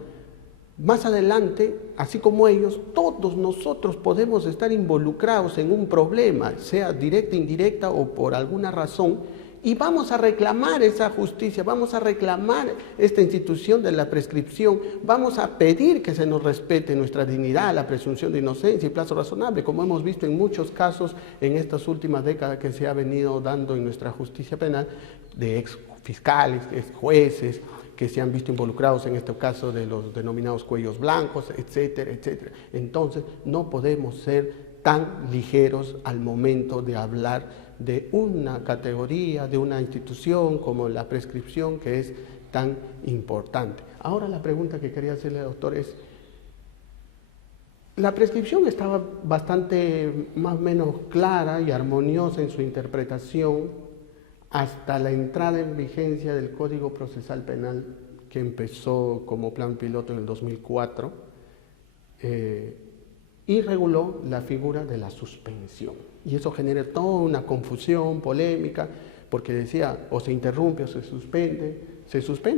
más adelante, así como ellos, todos nosotros podemos estar involucrados en un problema, sea directa, indirecta o por alguna razón, y vamos a reclamar esa justicia, vamos a reclamar esta institución de la prescripción, vamos a pedir que se nos respete nuestra dignidad, la presunción de inocencia y plazo razonable, como hemos visto en muchos casos en estas últimas décadas que se ha venido dando en nuestra justicia penal, de ex fiscales, ex jueces, que se han visto involucrados en este caso de los denominados cuellos blancos, etcétera, etcétera. Entonces, no podemos ser tan ligeros al momento de hablar de una categoría, de una institución como la prescripción, que es tan importante. Ahora la pregunta que quería hacerle, doctor, es, la prescripción estaba bastante más o menos clara y armoniosa en su interpretación hasta la entrada en vigencia del Código Procesal Penal, que empezó como plan piloto en el 2004, y reguló la figura de la suspensión. Y eso genera toda una confusión, polémica, porque decía, o se interrumpe o se suspende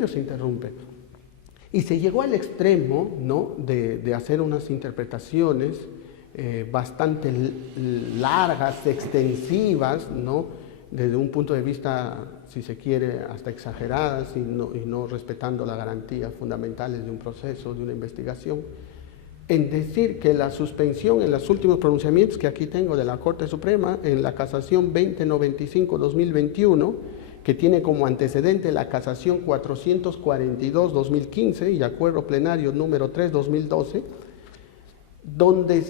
o se interrumpe. Y se llegó al extremo, ¿no?, de hacer unas interpretaciones bastante largas, extensivas, ¿no?, desde un punto de vista, si se quiere, hasta exageradas y no respetando las garantías fundamentales de un proceso, de una investigación, en decir que la suspensión en los últimos pronunciamientos que aquí tengo de la Corte Suprema, en la casación 2095-2021, que tiene como antecedente la casación 442-2015 y acuerdo plenario número 3-2012, donde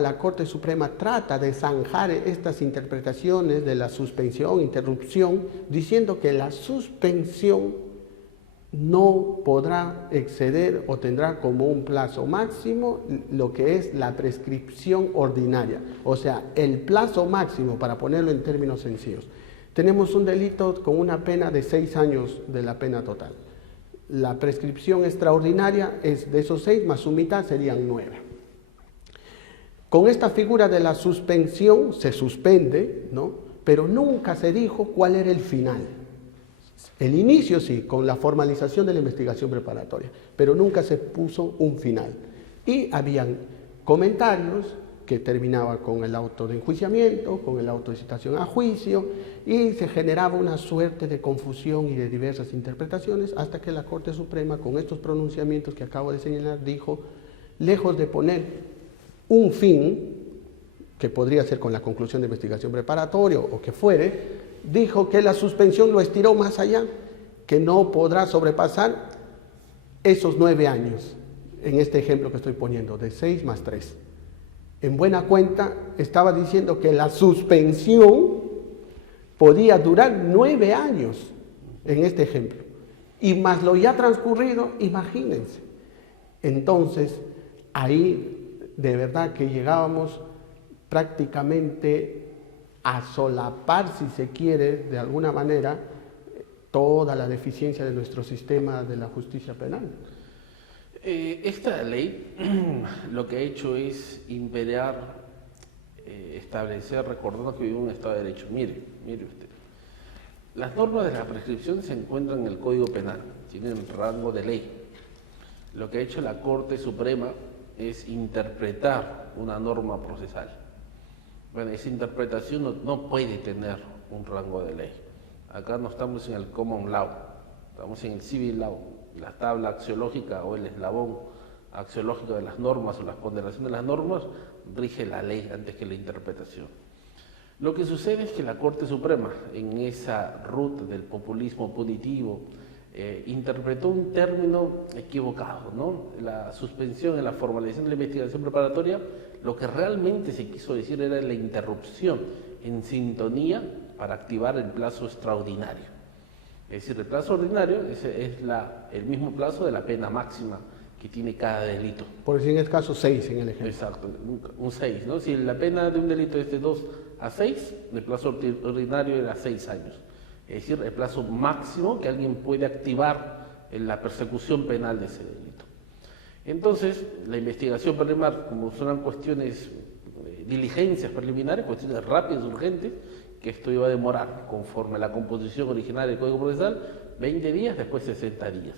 la Corte Suprema trata de zanjar estas interpretaciones de la suspensión, interrupción, diciendo que la suspensión no podrá exceder o tendrá como un plazo máximo lo que es la prescripción ordinaria, o sea, el plazo máximo, para ponerlo en términos sencillos. Tenemos un delito con una pena de 6 años de la pena total. La prescripción extraordinaria es de esos 6 más su mitad serían 9. Con esta figura de la suspensión se suspende, ¿no?, pero nunca se dijo cuál era el final. El inicio sí, con la formalización de la investigación preparatoria, pero nunca se puso un final. Y habían comentarios que terminaba con el auto de enjuiciamiento, con el auto de citación a juicio, y se generaba una suerte de confusión y de diversas interpretaciones, hasta que la Corte Suprema, con estos pronunciamientos que acabo de señalar, dijo, lejos de poner un fin, que podría ser con la conclusión de investigación preparatoria o que fuere, dijo que la suspensión lo estiró más allá, que no podrá sobrepasar esos 9 años, en este ejemplo que estoy poniendo, de 6 más 3. En buena cuenta, estaba diciendo que la suspensión podía durar 9 años, en este ejemplo, y más lo ya transcurrido, imagínense. Entonces, ahí de verdad que llegábamos prácticamente a solapar, si se quiere, de alguna manera, toda la deficiencia de nuestro sistema de la justicia penal. Esta ley lo que ha hecho es imperar, establecer, recordando que vivimos en un Estado de Derecho. Mire usted, las normas de la prescripción se encuentran en el Código Penal, tienen rango de ley. Lo que ha hecho la Corte Suprema es interpretar una norma procesal. Bueno, esa interpretación no puede tener un rango de ley. Acá no estamos en el common law, estamos en el civil law. La tabla axiológica o el eslabón axiológico de las normas o la ponderación de las normas rige la ley antes que la interpretación. Lo que sucede es que la Corte Suprema, en esa ruta del populismo punitivo, interpretó un término equivocado, ¿no? La suspensión en la formalización de la investigación preparatoria, lo que realmente se quiso decir era la interrupción en sintonía para activar el plazo extraordinario. Es decir, el plazo ordinario es el mismo plazo de la pena máxima que tiene cada delito. Por decir en el caso 6 en el ejemplo. Exacto, un 6, ¿no? Si la pena de un delito es de 2 a 6, el plazo ordinario era 6 años. Es decir, el plazo máximo que alguien puede activar en la persecución penal de ese delito. Entonces, la investigación preliminar, como son cuestiones, diligencias preliminares, cuestiones rápidas, urgentes, que esto iba a demorar, conforme a la composición original del Código Procesal, 20 días, después 60 días.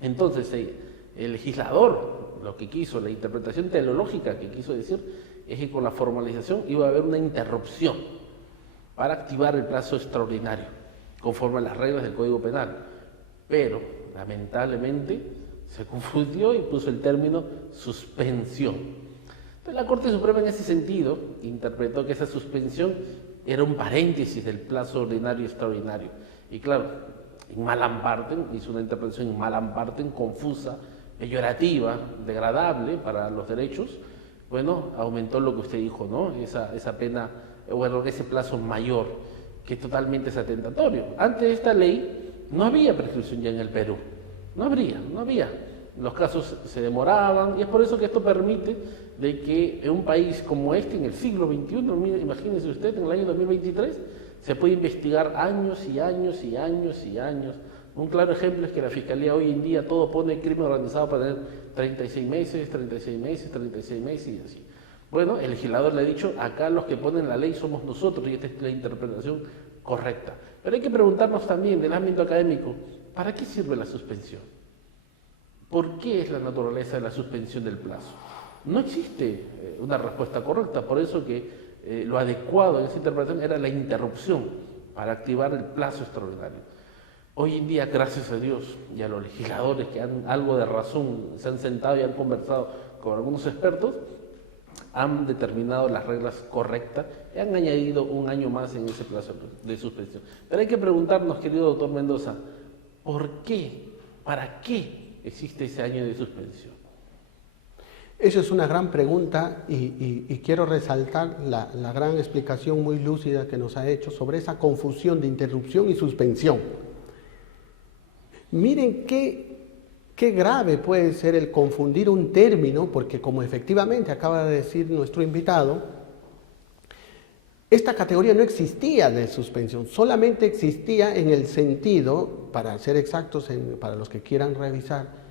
Entonces, el legislador, lo que quiso, la interpretación teleológica que quiso decir, es que con la formalización iba a haber una interrupción para activar el plazo extraordinario, conforme a las reglas del Código Penal. Pero, lamentablemente, se confundió y puso el término suspensión. Entonces, la Corte Suprema en ese sentido interpretó que esa suspensión era un paréntesis del plazo ordinario y extraordinario. Y claro, en Malamparten hizo una interpretación en Malamparten confusa, peyorativa, degradable para los derechos. Bueno, aumentó lo que usted dijo, ¿no? Esa pena, bueno, ese plazo mayor, que totalmente es atentatorio. Antes de esta ley no había prescripción ya en el Perú. No había. Los casos se demoraban y es por eso que esto permite de que en un país como este, en el siglo XXI, imagínese usted, en el año 2023, se puede investigar años y años y años y años. Un claro ejemplo es que la Fiscalía hoy en día todo pone crimen organizado para tener 36 meses, 36 meses, 36 meses y así. Bueno, el legislador le ha dicho, acá los que ponen la ley somos nosotros y esta es la interpretación correcta. Pero hay que preguntarnos también del ámbito académico, ¿para qué sirve la suspensión? ¿Por qué es la naturaleza de la suspensión del plazo? No existe una respuesta correcta, por eso que lo adecuado en esa interpretación era la interrupción para activar el plazo extraordinario. Hoy en día, gracias a Dios y a los legisladores que han algo de razón, se han sentado y han conversado con algunos expertos, han determinado las reglas correctas y han añadido un año más en ese plazo de suspensión. Pero hay que preguntarnos, querido doctor Mendoza, ¿por qué? ¿Para qué existe ese año de suspensión? Esa es una gran pregunta y quiero resaltar la gran explicación muy lúcida que nos ha hecho sobre esa confusión de interrupción y suspensión. Miren qué grave puede ser el confundir un término, porque como efectivamente acaba de decir nuestro invitado, esta categoría no existía de suspensión, solamente existía en el sentido, para ser exactos, para los que quieran revisar,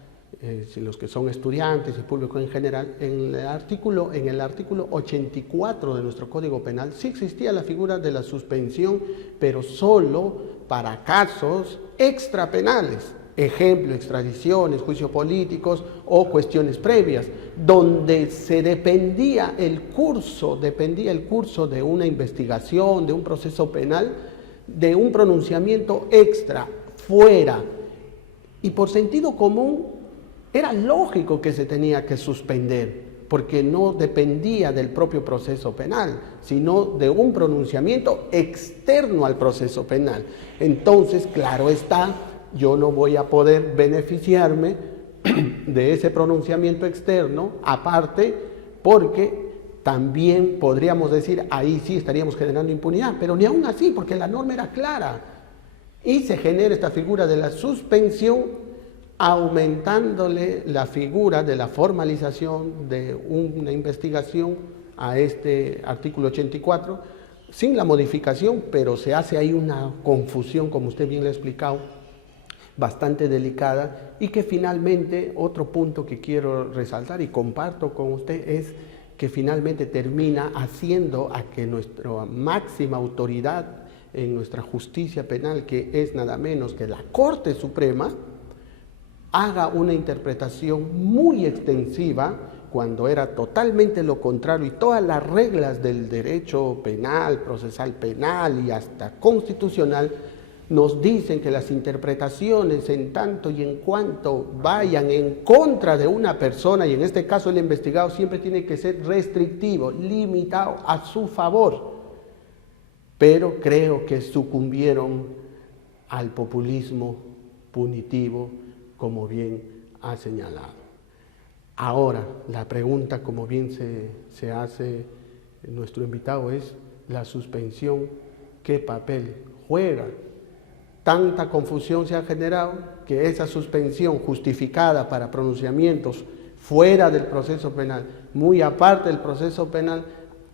los que son estudiantes y público en general, en el artículo 84 de nuestro Código Penal sí existía la figura de la suspensión, pero solo para casos extrapenales. Ejemplo, extradiciones, juicios políticos o cuestiones previas, donde se dependía el curso de una investigación, de un proceso penal, de un pronunciamiento extra, fuera. Y por sentido común, era lógico que se tenía que suspender, porque no dependía del propio proceso penal, sino de un pronunciamiento externo al proceso penal. Entonces, claro está, yo no voy a poder beneficiarme de ese pronunciamiento externo, aparte, porque también podríamos decir, ahí sí estaríamos generando impunidad, pero ni aún así, porque la norma era clara. Y se genera esta figura de la suspensión, aumentándole la figura de la formalización de una investigación a este artículo 84, sin la modificación, pero se hace ahí una confusión, como usted bien le ha explicado, bastante delicada, y que finalmente, otro punto que quiero resaltar y comparto con usted, es que finalmente termina haciendo a que nuestra máxima autoridad en nuestra justicia penal, que es nada menos que la Corte Suprema, haga una interpretación muy extensiva, cuando era totalmente lo contrario, y todas las reglas del derecho penal, procesal penal y hasta constitucional nos dicen que las interpretaciones, en tanto y en cuanto vayan en contra de una persona, y en este caso el investigado, siempre tiene que ser restrictivo, limitado a su favor. Pero creo que sucumbieron al populismo punitivo, como bien ha señalado. Ahora, la pregunta, como bien se hace nuestro invitado, es la suspensión, ¿qué papel juega? Tanta confusión se ha generado que esa suspensión justificada para pronunciamientos fuera del proceso penal, muy aparte del proceso penal,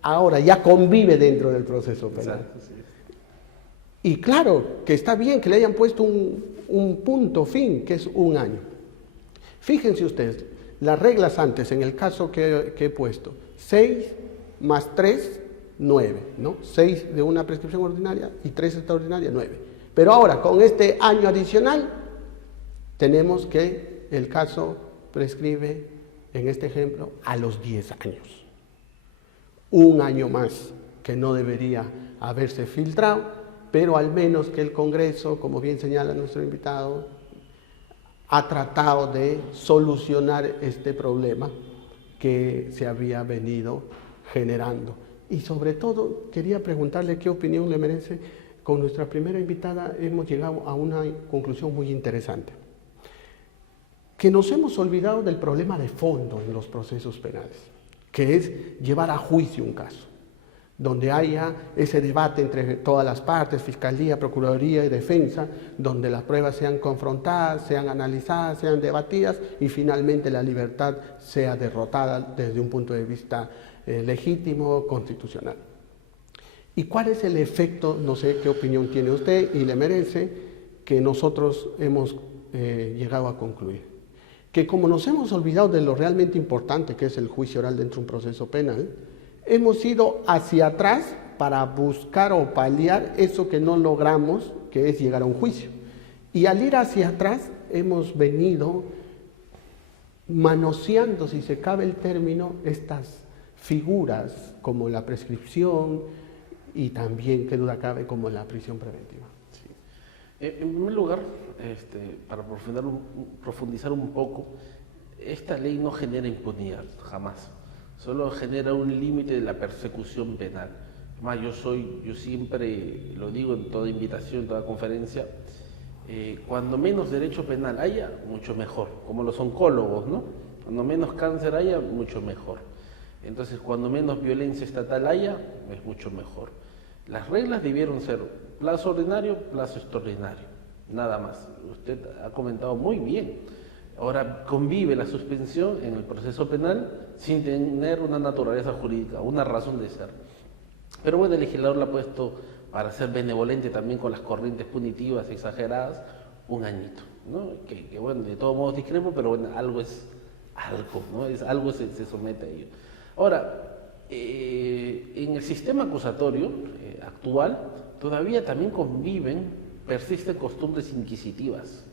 ahora ya convive dentro del proceso penal. Exacto, sí. Y claro, que está bien que le hayan puesto un punto fin, que es 1 año. Fíjense ustedes, las reglas antes, en el caso que he puesto, 6 más 3, 9, ¿no? 6 de una prescripción ordinaria y 3 extraordinaria, 9. Pero ahora, con este año adicional, tenemos que el caso prescribe, en este ejemplo, a los 10 años. 1 año más que no debería haberse filtrado, pero al menos que el Congreso, como bien señala nuestro invitado, ha tratado de solucionar este problema que se había venido generando. Y sobre todo, quería preguntarle qué opinión le merece. Con nuestra primera invitada hemos llegado a una conclusión muy interesante, que nos hemos olvidado del problema de fondo en los procesos penales, que es llevar a juicio un caso, donde haya ese debate entre todas las partes, Fiscalía, Procuraduría y Defensa, donde las pruebas sean confrontadas, sean analizadas, sean debatidas y finalmente la libertad sea derrotada desde un punto de vista legítimo, constitucional. ¿Y cuál es el efecto, no sé qué opinión tiene usted y le merece, que nosotros hemos llegado a concluir? Que como nos hemos olvidado de lo realmente importante que es el juicio oral dentro de un proceso penal, hemos ido hacia atrás para buscar o paliar eso que no logramos, que es llegar a un juicio. Y al ir hacia atrás hemos venido manoseando, si se cabe el término, estas figuras como la prescripción, y también, qué duda cabe, como la prisión preventiva. Sí. En primer lugar, para profundizar un poco, esta ley no genera impunidad, jamás. Solo genera un límite de la persecución penal. Además, yo siempre lo digo en toda invitación, en toda conferencia, cuando menos derecho penal haya, mucho mejor, como los oncólogos, ¿no? Cuando menos cáncer haya, mucho mejor. Entonces, cuando menos violencia estatal haya, es mucho mejor. Las reglas debieron ser plazo ordinario, plazo extraordinario, nada más. Usted ha comentado muy bien. Ahora convive la suspensión en el proceso penal sin tener una naturaleza jurídica, una razón de ser. Pero bueno, el legislador la ha puesto para ser benevolente también con las corrientes punitivas exageradas, 1 añito, ¿no? Que bueno, de todos modos discrepo, pero bueno, algo es algo, ¿no? Algo se somete a ello. Ahora, en el sistema acusatorio actual todavía también persisten costumbres inquisitivas.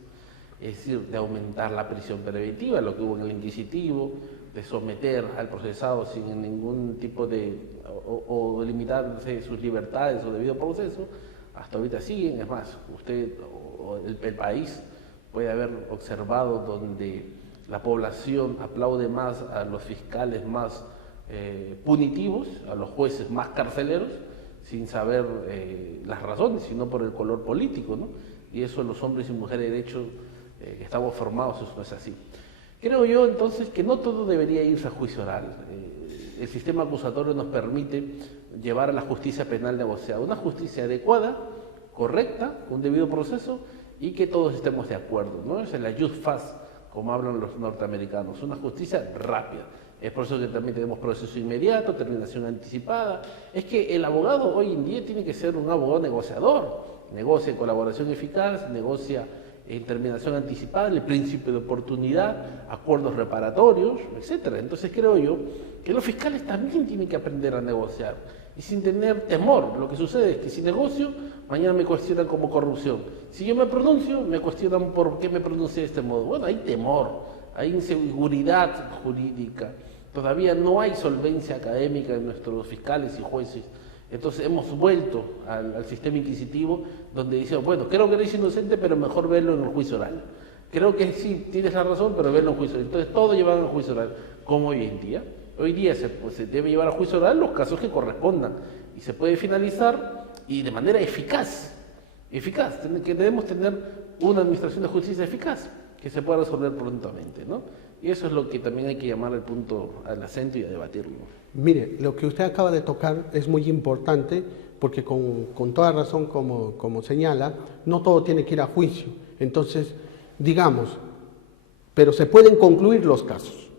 es decir, de aumentar la prisión preventiva, lo que hubo en el inquisitivo, de someter al procesado sin ningún tipo de, o limitarse sus libertades o debido proceso, hasta ahorita siguen. Es más, usted o el país puede haber observado donde la población aplaude más a los fiscales más punitivos, a los jueces más carceleros, sin saber las razones, sino por el color político, ¿no? Y eso los hombres y mujeres de derecho que estamos formados, eso no es así. Creo yo entonces que no todo debería irse a juicio oral. El sistema acusatorio nos permite llevar a la justicia penal negociada, una justicia adecuada, correcta, con debido proceso y que todos estemos de acuerdo, ¿no? Es la just fast, como hablan los norteamericanos, una justicia rápida. Es por eso que también tenemos proceso inmediato, terminación anticipada. Es que el abogado hoy en día tiene que ser un abogado negociador, negocia en colaboración eficaz, negocia en terminación anticipada, el principio de oportunidad, acuerdos reparatorios, etc. Entonces creo yo que los fiscales también tienen que aprender a negociar y sin tener temor. Lo que sucede es que si negocio, mañana me cuestionan como corrupción. Si yo me pronuncio, me cuestionan por qué me pronuncié de este modo. Bueno, hay temor, hay inseguridad jurídica, todavía no hay solvencia académica en nuestros fiscales y jueces. Entonces hemos vuelto al sistema inquisitivo donde decimos, bueno, creo que eres inocente, pero mejor verlo en el juicio oral. Creo que sí, tienes la razón, pero verlo en juicio oral. Entonces todo llevan al juicio oral, como hoy en día. Hoy día se debe llevar a juicio oral los casos que correspondan y se puede finalizar y de manera eficaz, que debemos tener una administración de justicia eficaz que se pueda resolver prontamente, ¿no? Y eso es lo que también hay que llamar el punto al acento y a debatirlo. Mire, lo que usted acaba de tocar es muy importante porque con toda razón, como señala, no todo tiene que ir a juicio. Entonces, digamos, pero se pueden concluir los casos.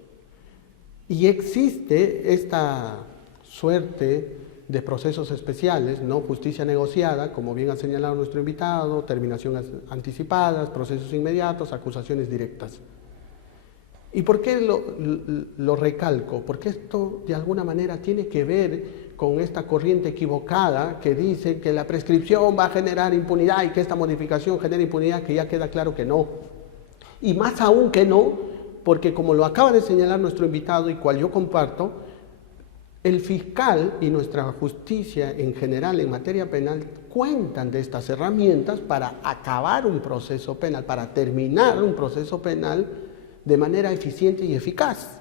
Y existe esta suerte de procesos especiales, ¿no? Justicia negociada, como bien ha señalado nuestro invitado, terminaciones anticipadas, procesos inmediatos, acusaciones directas. ¿Y por qué lo recalco? Porque esto de alguna manera tiene que ver con esta corriente equivocada que dice que la prescripción va a generar impunidad y que esta modificación genera impunidad, que ya queda claro que no. Y más aún que no, porque como lo acaba de señalar nuestro invitado y cual yo comparto, el fiscal y nuestra justicia en general en materia penal cuentan de estas herramientas para acabar un proceso penal, para terminar un proceso penal de manera eficiente y eficaz.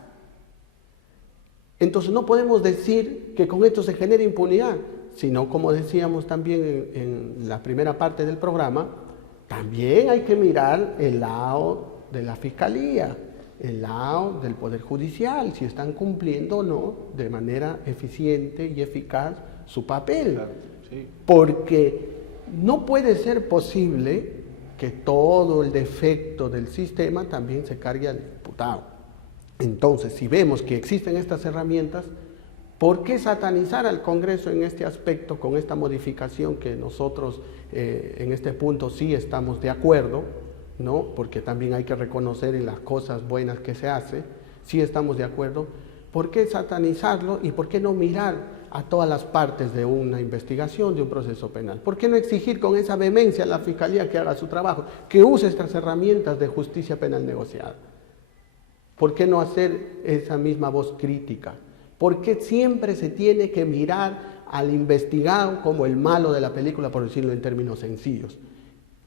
Entonces no podemos decir que con esto se genera impunidad, sino como decíamos también en la primera parte del programa, también hay que mirar el lado de la fiscalía, el lado del Poder Judicial, si están cumpliendo o no de manera eficiente y eficaz su papel. Claro, sí. Porque no puede ser posible que todo el defecto del sistema también se cargue al imputado. Entonces, si vemos que existen estas herramientas, ¿por qué satanizar al Congreso en este aspecto con esta modificación que nosotros en este punto sí estamos de acuerdo, ¿no? Porque también hay que reconocer en las cosas buenas que se hace, sí estamos de acuerdo? ¿Por qué satanizarlo y por qué no mirar a todas las partes de una investigación, de un proceso penal? ¿Por qué no exigir con esa vehemencia a la Fiscalía que haga su trabajo, que use estas herramientas de justicia penal negociada? ¿Por qué no hacer esa misma voz crítica? ¿Por qué siempre se tiene que mirar al investigado como el malo de la película, por decirlo en términos sencillos?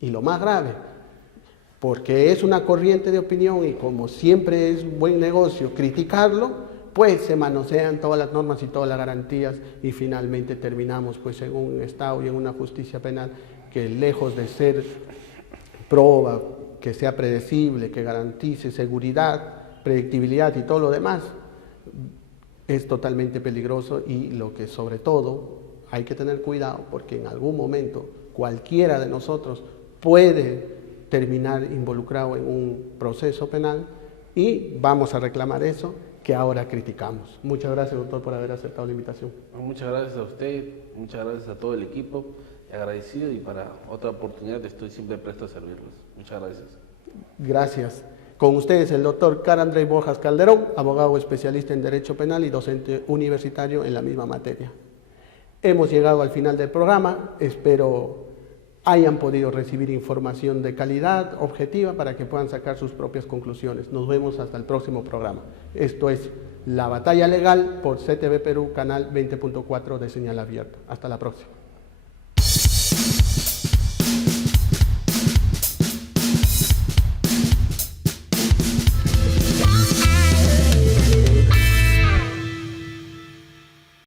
Y lo más grave, porque es una corriente de opinión y como siempre es buen negocio criticarlo, pues se manosean todas las normas y todas las garantías y finalmente terminamos pues en un Estado y en una justicia penal que lejos de ser proba, que sea predecible, que garantice seguridad, predictibilidad y todo lo demás, es totalmente peligroso y lo que sobre todo hay que tener cuidado porque en algún momento cualquiera de nosotros puede terminar involucrado en un proceso penal y vamos a reclamar eso que ahora criticamos. Muchas gracias, doctor, por haber aceptado la invitación. Muchas gracias a usted, muchas gracias a todo el equipo, agradecido y para otra oportunidad estoy siempre presto a servirlos. Muchas gracias. Gracias. Con ustedes el doctor Carandrey Borjas Calderón, abogado especialista en Derecho Penal y docente universitario en la misma materia. Hemos llegado al final del programa, espero hayan podido recibir información de calidad, objetiva, para que puedan sacar sus propias conclusiones. Nos vemos hasta el próximo programa. Esto es La Batalla Legal por CTV Perú, canal 20.4 de señal abierta. Hasta la próxima.